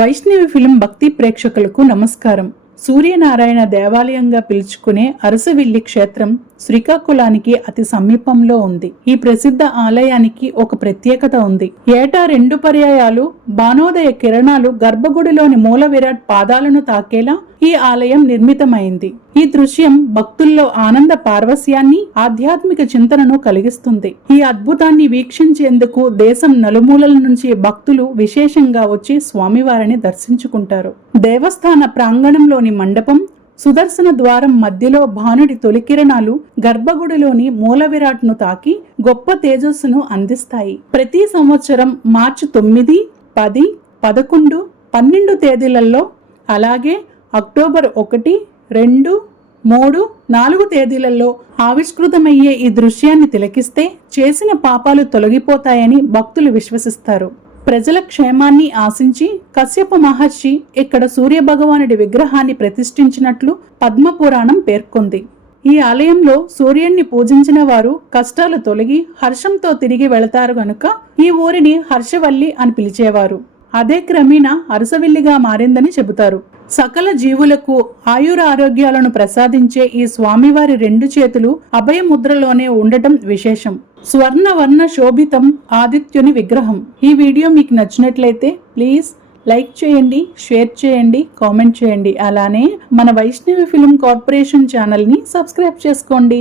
Vaishnavi film భక్తి ప్రేక్షకులకు నమస్కారం. సూర్యనారాయణ దేవాలయంగా పిలుచుకునే అరసవిల్లి క్షేత్రం శ్రీకాకుళానికి అతి సమీపంలో ఉంది. ఈ ప్రసిద్ధ ఆలయానికి ఒక ప్రత్యేకత ఉంది. ఏటా రెండు పర్యాయాలు బాణోదయ కిరణాలు గర్భగుడిలోని మూల విరాట్ పాదాలను తాకేలా ఈ ఆలయం నిర్మితమైంది. ఈ దృశ్యం భక్తుల్లో ఆనంద పార్వస్యాన్ని ఆధ్యాత్మిక చింతనను కలిగిస్తుంది. ఈ అద్భుతాన్ని వీక్షించేందుకు దేశం నలుమూలల నుంచి భక్తులు విశేషంగా వచ్చి స్వామివారిని దర్శించుకుంటారు. దేవస్థాన ప్రాంగణంలోని మండపం సుదర్శన ద్వారం మధ్యలో భానుడి తొలికిరణాలు గర్భగుడిలోని మూల విరాట్ను తాకి గొప్ప తేజస్సును అందిస్తాయి. ప్రతి సంవత్సరం మార్చి తొమ్మిది పది పదకొండు పన్నెండు తేదీలలో అలాగే అక్టోబర్ ఒకటి రెండు మూడు నాలుగు తేదీలలో ఆవిష్కృతమయ్యే ఈ దృశ్యాన్ని తిలకిస్తే చేసిన పాపాలు తొలగిపోతాయని భక్తులు విశ్వసిస్తారు. ప్రజల క్షేమాన్ని ఆశించి కశ్యప మహర్షి ఇక్కడ సూర్యభగవానుడి విగ్రహాన్ని ప్రతిష్ఠించినట్లు పద్మపురాణం పేర్కొంది. ఈ ఆలయంలో సూర్యుణ్ణి పూజించిన వారు కష్టాలు తొలగి హర్షంతో తిరిగి వెళతారు గనుక ఈ ఊరిని హర్షవల్లి అని పిలిచేవారు. అదే క్రమేణా అరసవిల్లిగా మారిందని చెబుతారు. సకల జీవులకు ఆయుర ఆరోగ్యాలను ప్రసాదించే ఈ స్వామివారి రెండు చేతులు అభయముద్రలోనే ఉండటం విశేషం. స్వర్ణ వర్ణ శోభితం ఆదిత్యుని విగ్రహం. ఈ వీడియో మీకు నచ్చినట్లయితే ప్లీజ్ లైక్ చేయండి షేర్ చేయండి కామెంట్ చేయండి. అలానే మన వైష్ణవి ఫిల్మ్ కార్పొరేషన్ ఛానల్ని సబ్స్క్రైబ్ చేసుకోండి.